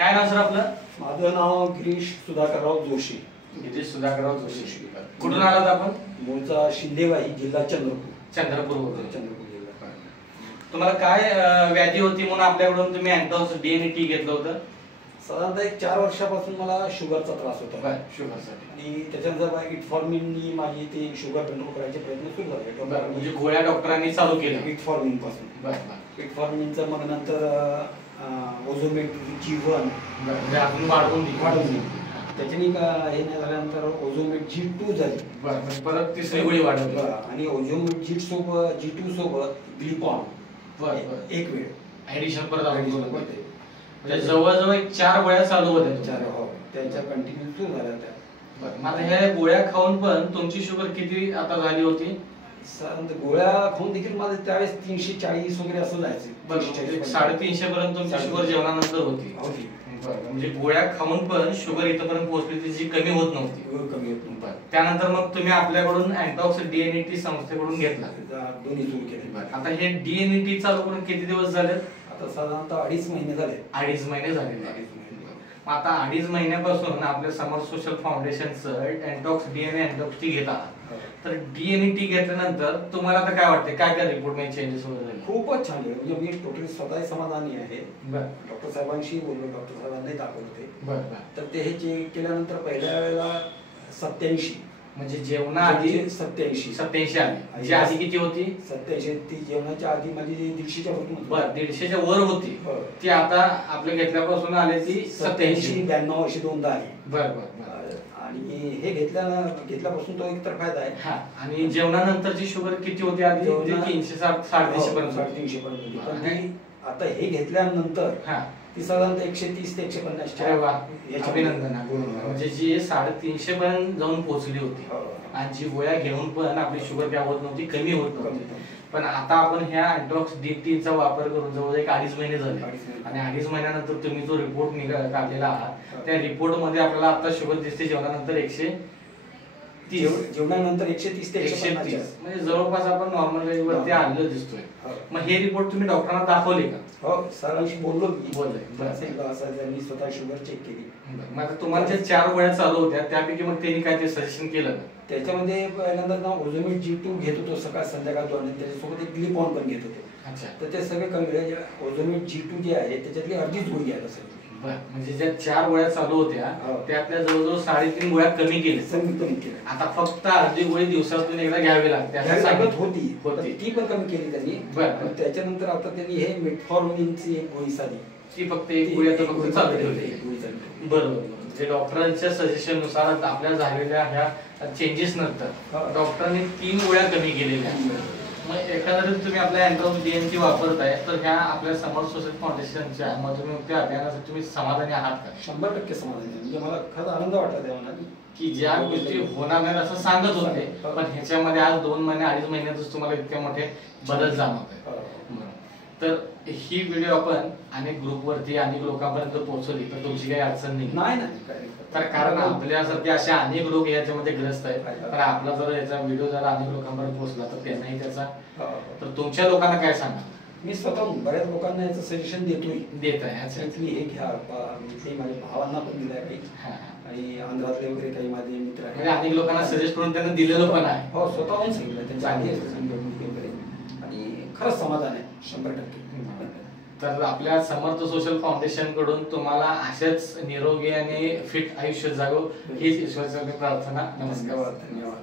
काय नाव सर आपलं? माझं नाव गिरीश सुधाकरराव जोशी. गिरीश सुधाकरराव जोशी. कुठून आलात आपण? मूळचा शिंदेवाई, जिल्हा चंद्रपूर. चंद्रपूर जिल्हा. तुम्हाला काय व्याधी होती म्हणून आपल्याकडून तुम्ही अँटॉक्स DNT घेतलं होतं? साधारणतः 4 वर्षापासून मला शुगरचा त्रास होता. शुगरसाठी. आणि त्याच्यानंतर इटफॉर्मिननी माझी ते शुगर कंट्रोल करायचे प्रयत्न सुरू झाले. म्हणजे गोळ्या डॉक्टरांनी चालू केल्या इटफॉर्मिन पासून. इटफॉर्मिनचं मग नंतर ओझोमेट G1 अजून वाढवून त्याच्याने हे नाही झाल्यानंतर ओझोमेट G2 झाली. परत तिसरी गोळी वाढवली आणि ओझोमेट G2 सोबत ग्लिपॉन एक वेळ ऍडिशन परत म्हणजे जवळजवळ 4 गोळ्या चालू होत्या. त्यांच्या कंटिन्यू सुरू झाल्या त्या. आता ह्या गोळ्या खाऊन पण तुमची शुगर किती आता झाली होती? गोळ्या खाऊन देखील माझं त्यावेळेस 340 वगैरे असं जायचं. 350 पर्यंत तुमची शुगर जेवणानंतर होती. म्हणजे गोळ्या खाऊन पण शुगर इथपर्यंत पोहोचली जी कमी होत नव्हती. त्यानंतर मग तुम्ही आपल्याकडून अँटॉक्स DNT संस्थेकडून घेतला. दोन्ही सुरू केले. आता हे DNT चालू करून किती दिवस झाले? आता साधारणतः 2.5 महिने झाले. 2.5 महिने झाले. आता 2.5 महिन्यापासून आपल्या समर सोशल फाउंडेशनचं अँटॉक्स DNA अँटॉक्स टी घेता. तर DNT घेतल्यानंतर तुम्हाला आता काय वाटते? काय काय रिपोर्ट मध्ये चेंजेस वगैरे? खूपच छान. म्हणजे मी टोटली स्वतः समाधानी आहे. डॉक्टर साहेबांशी बोललो, डॉक्टर साहेबांनी दाखवले. तर ते हे चेक केल्यानंतर पहिल्या वेळेला 87 म्हणजे जेवणाआधी 87 आली. जी आधी किती होती? 87. ती जेवणाच्या आधी माझी 150च्या वर. बरं, 150च्या वर होती. ती आता आपल्या घेतल्यापासून आली ती 87, 92 अशी दोनदा आली. बरं. आणि हे घेतल्यापासून तो एक तर फायदा आहे. आणि जेवणानंतरची शुगर किती होती आधी? 360, 350 पर्यंत. 350 पर्यंत. पण आता हे घेतल्यानंतर ती साधारणतः 130 ते 150. अभिनंदन. म्हणजे जी 350 पर्यंत जाऊन पोहोचली होती. आणि जी गोळ्या घेऊन पण आपली शुगर काय होत नव्हती, कमी होत नव्हती. पण आता आपण ह्या अँटॉक्स DNTचा वापर करून जवळ 2.5 महिने झाले. आणि 2.5 महिन्यानंतर तुम्ही जो रिपोर्ट काढलेला आहात त्या रिपोर्ट मध्ये आपल्याला आता शुगर दिसते जेवणानंतर 130. जेवणानंतर 130 ते 130. म्हणजे जवळपास आपण नॉर्मल रेंज वरती आलेलं दिसतोय. मग हे रिपोर्ट तुम्ही डॉक्टरांना दाखवले का? हो, सरांशी बोललो. मी स्वतः शुगर चेक केली. मग आता तुम्हाला ज्या 4 गोळ्या चालू होत्या त्यापैकी मग त्यांनी काय ते सजेशन केलं का? त्याच्यामध्ये पहिल्यांदा ना ओझोमेट G2 घेत होतो सकाळ संध्याकाळ दोन. त्याच्यासोबत एक ग्लिपॉन पण घेत होते. तर ते सगळे कमी. ओझोमेट G2 जे आहे त्याच्यातली अर्धीच गोळी घ्यायला सर. म्हणजे ज्या 4 गोळ्या चालू होत्या त्यातल्या जवळजवळ 3.5 गोळ्या कमी केल्या. आता फक्त अर्धी गोळी दिवसातून एकदा घ्यावी लागते होती. ती पण कमी केली त्यांनी. त्याच्यानंतर आता त्यांनी हे मेटफॉर्मिनची एक गोळी साधी, ती फक्त एक गोळी आता फक्त चालू ठेवली. बरोबर. म्हणजे डॉक्टरांच्या सजेशन नुसार आपल्या झालेल्या ह्या चेंजेस नंतर डॉक्टरांनी 3 गोळ्या कमी केलेल्या. मग एखाद्या तुम्ही आपल्या अँटॉक्स DNT वापरताय तर ह्या आपल्या समर सोशल फाउंडेशनच्या मधुमेह अभियानासाठी तुम्ही समाधानी आहात का? 100% समाधानी. म्हणजे मला खरंच आनंद वाटला तेव्हा की ज्या गोष्टी होणार नाही असं सांगत होते पण ह्याच्यामध्ये आज 2 महिने 2.5 महिन्यातच तुम्हाला इतके मोठे बदल जाणवत. तर ही व्हिडिओ आपण अनेक ग्रुपवरती अनेक लोकांपर्यंत पोहोचवली तर तुमची काही अडचण नाही. तर कारण आपल्यासारखे असे अनेक लोक याच्यामध्ये ग्रस्त आहेत. तर आपला जर याचा व्हिडिओ जर अनेक लोकांपर्यंत पोहोचला तर त्यांनाही त्याचा. तर तुमच्या लोकांना काय सांगा? मी स्वतः बऱ्याच लोकांना याचं सजेशन देत आहे. हे घ्या. मी माझ्या भावांना पण दिलं आहे आणि आंध्रातले वगैरे काही माझे मित्र आहेत. अनेक लोकांना सजेस्ट करून त्यांना दिलेलं पण आहे. हो, स्वतःहून सांगितलं त्यांच्या आधी वगैरे. आणि खरंच समाधान आहे 100%. तर आपल्या समर्थ सोशल फाउंडेशन कडून तुम्हाला अशाच निरोगी आणि फिट आयुष्य जागो हीच ईश्वराची प्रार्थना. नमस्कार. धन्यवाद.